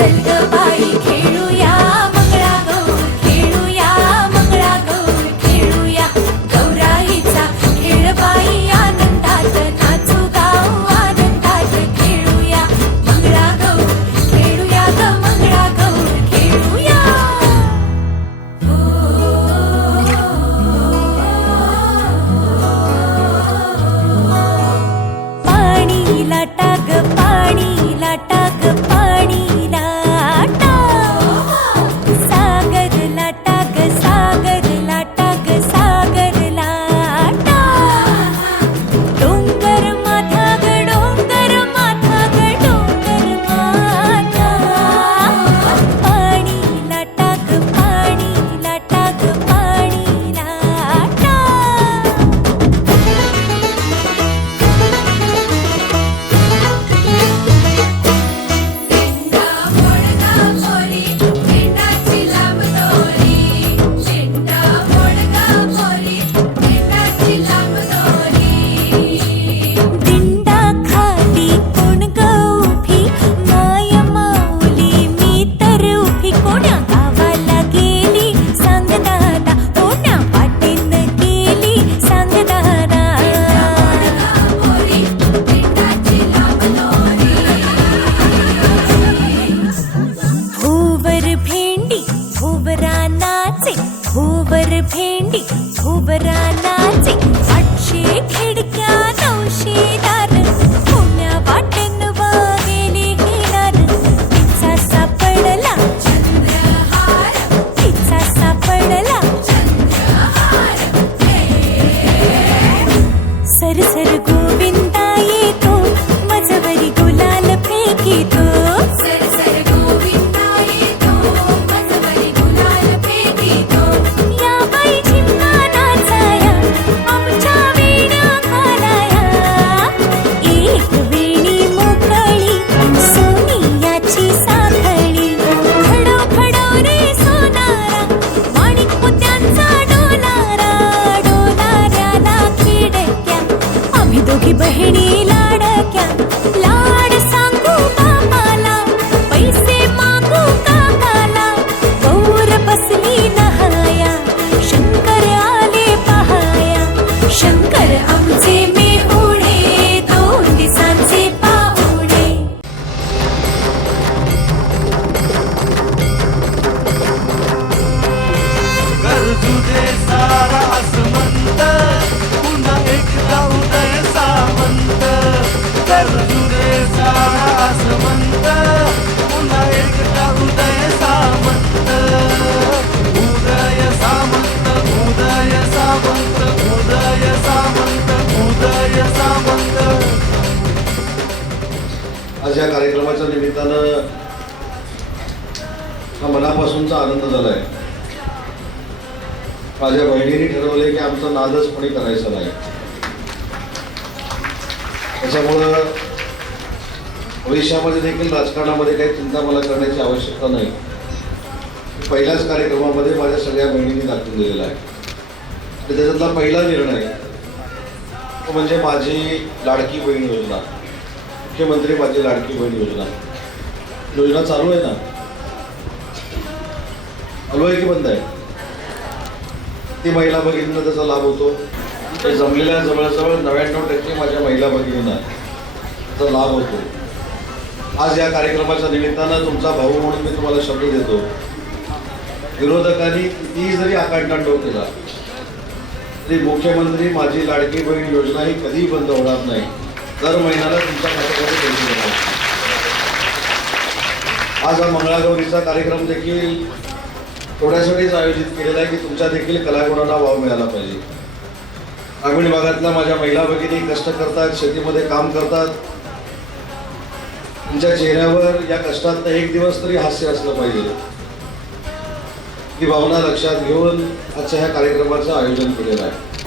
चल ग भूवर भेंडी भुवरा नाचे आठशे खिडक्या नऊशे दार पुण्या वाटेन गेली हिरार तिचा सापडला चंद्रहार तिचा सापडला चंद्रहार सर सर शंकर आमचे मेहुणे दोन दिसांचे पाहुणे गरजू दे सारा आसमंत पुन्हा एकदा उदय सामंत. गरजू दे सारा आसमंत आजच्या कार्यक्रमाच्या निमित्तानं हा मनापासूनचा आनंद झाला आहे माझ्या बहिणीने ठरवले की आमचा नादच कोणी करायचा नाही. त्याच्यामुळं भविष्यामध्ये देखील राजकारणामध्ये काही चिंता मला करण्याची आवश्यकता नाही. पहिल्याच कार्यक्रमामध्ये माझ्या सगळ्या बहिणींनी दाखवून दिलेला आहे. आणि त्याच्यातला पहिला निर्णय तो म्हणजे माझी लाडकी बहीण योजना. मुख्यमंत्री माझी लाडकी बहीण योजना. योजना चालू आहे ना? चालू आहे की बंद आहे? ती महिला भगिनींना त्याचा लाभ होतो. ते जमलेल्या जवळजवळ नव्याण्णव टक्के माझ्या महिला भगिनींना त्याचा लाभ होतो. आज या कार्यक्रमाच्या निमित्तानं तुमचा भाऊ म्हणून मी तुम्हाला शब्द देतो. विरोधकांनी कितीही जरी आकांडांडव केला तरी मुख्यमंत्री माझी लाडकी बहीण योजना ही कधीही बंद होणार नाही. दर महिन्याला तुमच्या खात्यामध्ये पैसे देणार आज हा मंगळागौरीचा कार्यक्रम देखील थोड्यासाठीच आयोजित केलेला आहे की तुमच्या देखील कलागुणांना वाव मिळाला पाहिजे. ग्रामीण भागातल्या माझ्या महिला भगिनी कष्ट करतात शेतीमध्ये काम करतात. तुमच्या चेहऱ्यावर या कष्टात एक दिवस तरी हास्य असलं पाहिजे. ही भावना लक्षात घेऊन आजच्या ह्या कार्यक्रमाचं आयोजन केलेलं आहे.